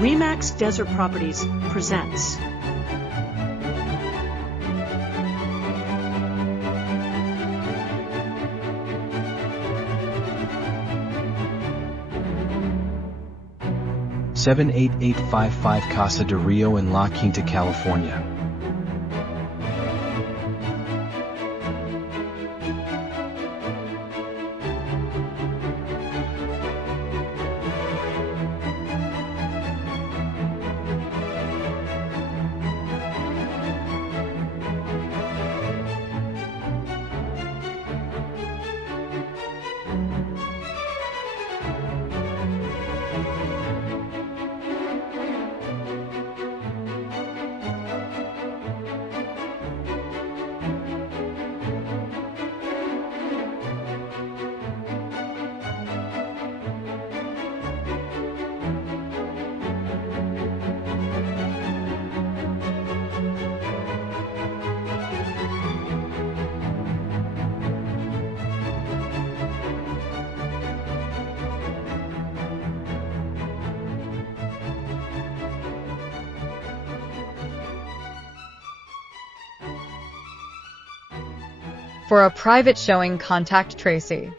RE/MAX Desert Properties presents (78855) Casa de Rio in La Quinta, California. For a private showing, contact Tracey.